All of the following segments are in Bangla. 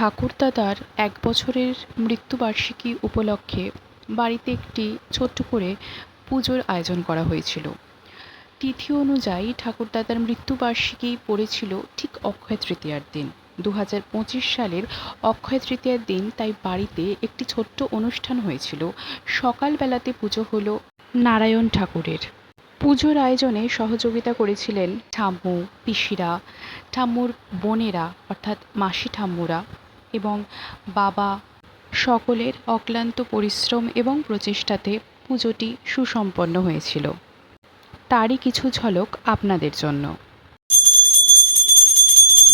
ঠাকুরদাদার এক বছরের মৃত্যুবার্ষিকী উপলক্ষে বাড়িতে একটি ছোট্ট করে পুজোর আয়োজন করা হয়েছিল। তিথি অনুযায়ী ঠাকুরদাদার মৃত্যুবার্ষিকী পড়েছিল ঠিক অক্ষয় তৃতীয়ার দিন। দু হাজার পঁচিশ সালের অক্ষয় তৃতীয়ার দিন তাই বাড়িতে একটি ছোট্ট অনুষ্ঠান হয়েছিল। সকালবেলাতে পুজো হলো নারায়ণ ঠাকুরের। পুজোর আয়োজনে সহযোগিতা করেছিলেন ঠাম্মু, পিসিরা, ঠাম্মুর বোনেরা, অর্থাৎ মাসি ঠাম্মুরা। এবং বাবা সকলের অক্লান্ত পরিশ্রম এবং প্রচেষ্টাতে পুজোটি সুসম্পন্ন হয়েছিল। তারই কিছু ঝলক আপনাদের জন্য।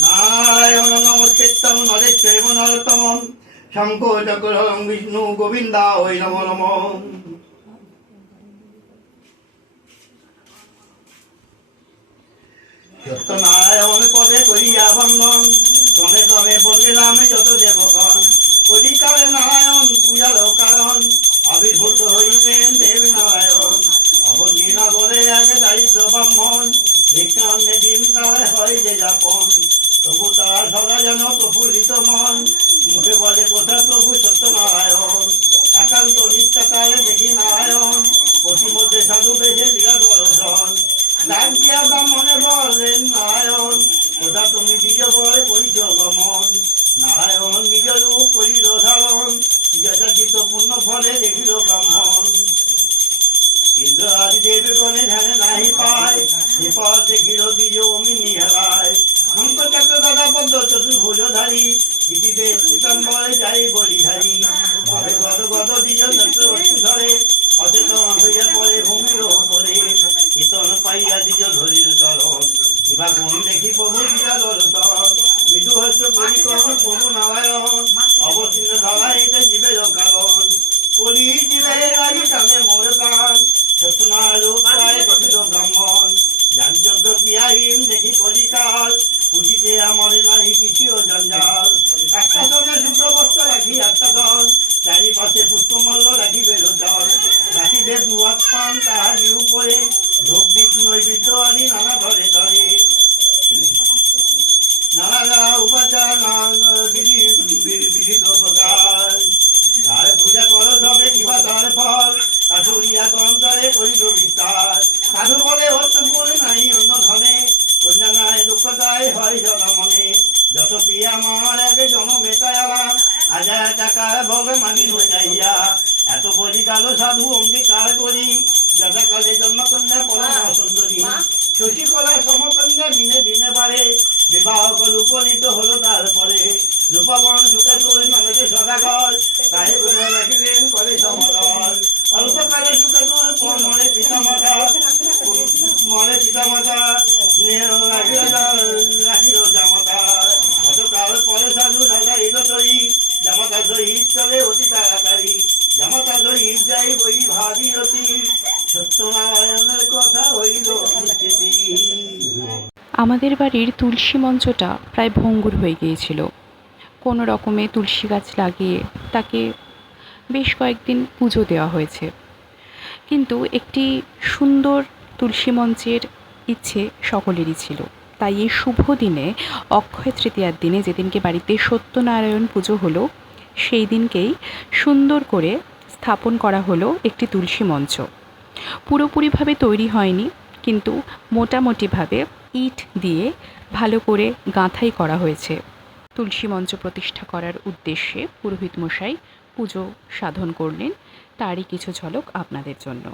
নারায়ণ বিষ্ণু গোবিন্দা সত্যনারায়ণ পদে করিয়া বন্দন ক্রমে ক্রমে বন্দিলাম যত দেবগণ, কলিকালে নারায়ণ পূজার কারণ আবির্ভূত হইলেন দেব নারায়ণ অবনীনগরে আগে দারিদ্র ব্রাহ্মণ, বিক্রান্তে ডিম তার হয় যে যাপন। তবু তার সদা যেন প্রফুল্লিত মন, মুখে বলে কোথা প্রভু সত্যনারায়ণ। একান্ত নিত্যাকায় দেখি নারায়ণ প্রতিমধ্যে সাধু বেশে দিয়া দর্শন। ডাক দিয়া মনে বলেন নারায়ণ, কোথা তুমি নিজ বলে গমন নারায়ণ নিজ রূপ করিল ধারণ। যথাচিত পূর্ণ ফলে দেখিল ব্রাহ্মণ। ইন্দ্র আদি দেবে গণে ধ্যানে নাহি পায়। বিপদ দেখিল দ্বিজ অমিনি হেলায়। পরিকরণ প্রভু নারায়ণ অবতীর্ণ ধরাইতে জীবের কারণ কলি দিলে আগে কানে মোর প্রাণ সত্যনারায়ণ প্রায় দেখিল ব্রাহ্মণ যানযজ্ঞ ক্রিয়াহীন দেখি কলিকাল পুজিতে আমার নাহি কিছু জঞ্জাল একটা সঙ্গে শুক্রবস্ত্র কাঠুরিয়া তন্ত্রে করিল বিস্তার সাধু বলে অর্থপুর নাই অন্য ধনে কন্যা নাই দুঃখতায় হয় সদা মনে। যত প্রিয়া আমার এক জনমে তয়ালাম হাজার টাকার ভোগ মানি হয়ে যাইয়া। এত বলি কালো সাধু অঙ্গীকার করি। যথাকালে জন্মকন্যা পরম সুন্দরী। শশীকলা সমকন্যা দিনে দিনে বাড়ে। বিবাহ উপনীত হলো তারপরে রূপবন মনে পিতা মাতা রাখিল রাখিল জামাতা। গতকাল পরে সাধু জামাতা চলে অতি তাড়াতাড়ি। জামাতা যাই বই সত্যনারায়ণের কথা হইল আমাদের বাড়ির তুলসী মঞ্চটা প্রায় ভঙ্গুর হয়ে গিয়েছিল। কোনো রকমে তুলসী গাছ লাগিয়ে তাকে বেশ কয়েকদিন পুজো দেওয়া হয়েছে। কিন্তু একটি সুন্দর তুলসী মঞ্চের ইচ্ছে সকলেরই ছিল। তাই এই শুভ দিনে, অক্ষয় তৃতীয়ার দিনে যেদিনকে বাড়িতে সত্যনারায়ণ পুজো হলো, সেই দিনকেই সুন্দর করে স্থাপন করা হলো একটি তুলসী মঞ্চ পুরোপুরিভাবে তৈরি হয়নি, কিন্তু মোটামুটিভাবে ইট দিয়ে ভালো করে গাঁথাই করা হয়েছে। তুলসী মঞ্চ প্রতিষ্ঠা করার উদ্দেশ্যে পুরোহিত মশাই পুজো সাধন করলেন, তারই কিছু ঝলক আপনাদের জন্য।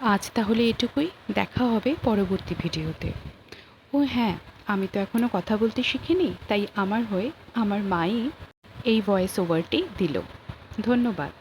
আজ তাহলে এটুকুই, দেখা হবে পরবর্তী ভিডিওতে। ও হ্যাঁ আমি তো এখনও কথা বলতে শিখিনি, তাই আমার হয়ে আমার মাই এই ভয়েস ওভারটি দিল। ধন্যবাদ।